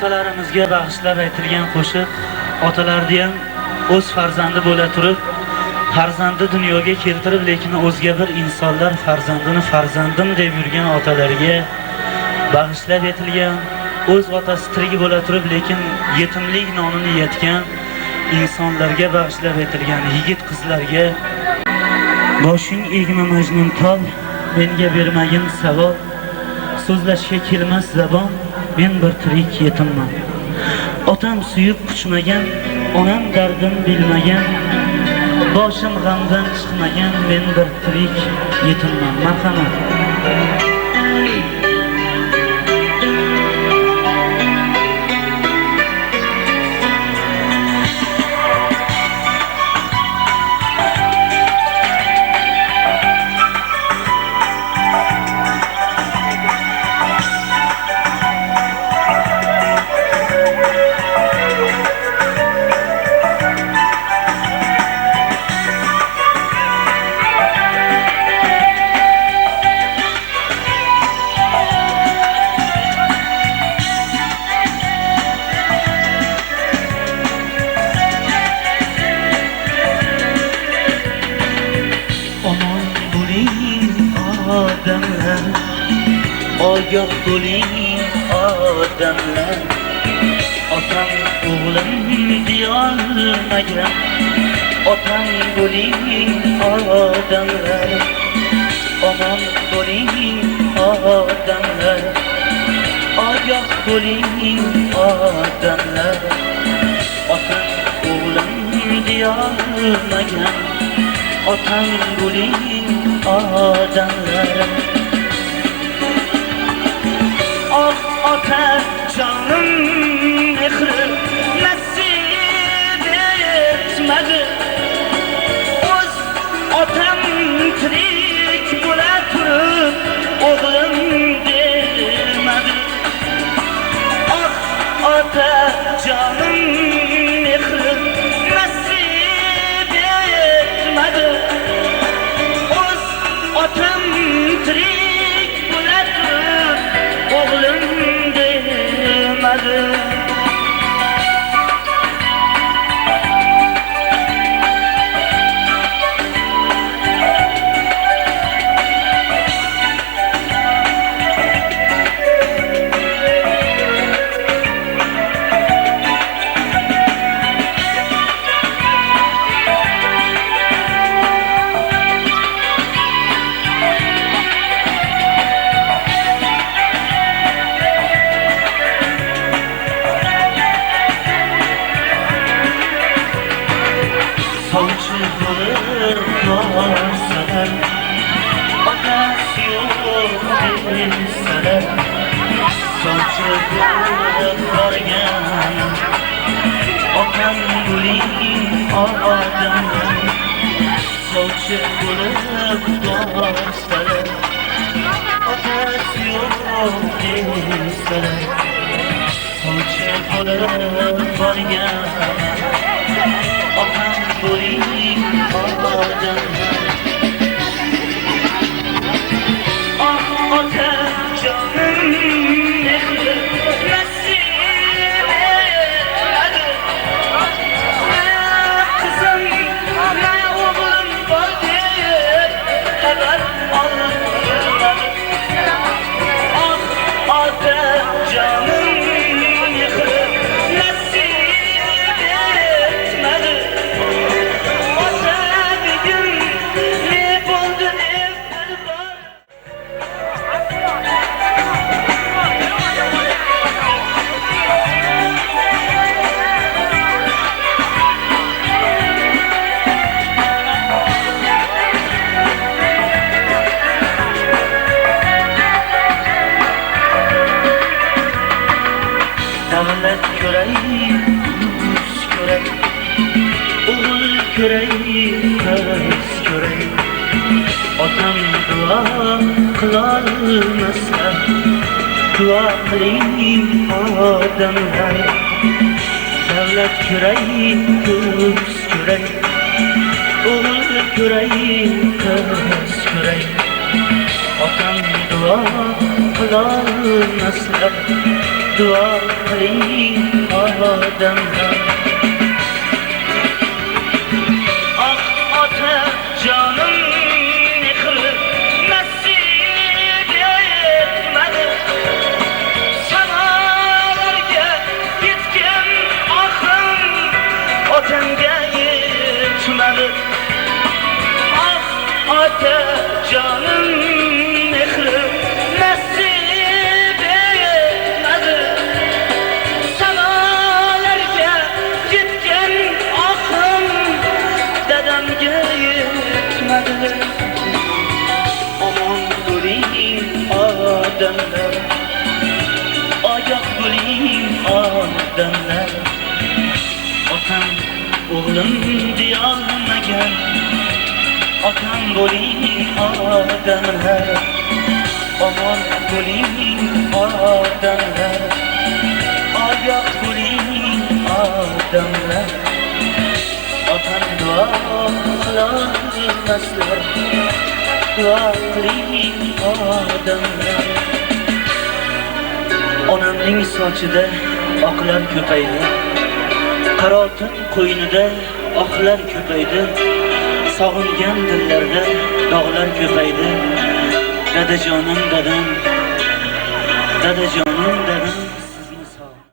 Otalarimizga bag'ishlab aytilgan qo'shiq. Otalarni ham o'z farzandi bo'la turib, farzandi dunyoga keltirib, lekin o'zga bir insonlar farzandini farzandim deb yurgan otalarga bag'ishlab aytilgan. O'z otasi tirik bo'la turib, lekin yetimlik nonini yetgan insonlarga bag'ishlab aytilgan yigit qizlarga. Boshing egma majnun tol, menga bermagin savol. So'zlashga kelmas zabon, men bir tirik yetimman. Otam suyib quchmagan, onam dardim bilmagan, boshim g'amdan chiqmagan, men bir tirik yetimman. Marhamat. Ogoh bo'ling odamlar, otam o'g'lim deyolmagan. Otam bo'ling odamlar, omon bo'ling odamlar. Ogoh bo'ling odamlar, otam o'g'lim deyolmagan. Otam bo'ling odamlar. Ota canım mehri nasip etmedi. O'z otam tirik bo'la turib, o'g'lim demadi. Ota canım mehri nasip etmedi. O'z otam tirik bo'la turib, o'g'lim demadi. Sovchi bo'lib borsalar, otasi yo'q desalar. Sovchi bo'lib borgan, otam bo'ling odamlar. Sovchi bo'lib borsalar, otasi yo'q desalar. Sovchi bo'lib borgan, otam bo'ling odamlar. Ota canım mehri nasip etmedi. Qizim na o'g'lim bor deb xabar olmadi. Ota canım mehri nasip etmedi. Davlat ko'ray, kuz ko'ray, o'g'il ko'ray, qiz ko'ray. Otam duo qilolmasa, duo qiling odamlar. Davlat ko'ray, kuz ko'ray, o'g'il ko'ray, qiz ko'ray. Otam duo qilolmasa, duo qiling odamlar. Ah ota jonim mehri nasib etmadi, samalarga yetgan ahim otanga yetmadi. Ah ota jonim mehri nasib etmadi, samalarga yetgan ahim dadamga yetmadi. Omon bo'ling odamlar, ogoh bo'ling odamlar. Otam o'g'lim deyolmagan, otam bo'ling odamlar. Omon bo'ling odamlar, ogoh bo'ling odamlar. Otam duo qilolmaslar, duo qiling odamlar. Onamning sochida oqlar ko'paydi, qarotin qo'ynida oqlar ko'paydi. Sog'ingan dillarda dog'lar ko'paydi. Dadajonim dadam, dadajonim dadam.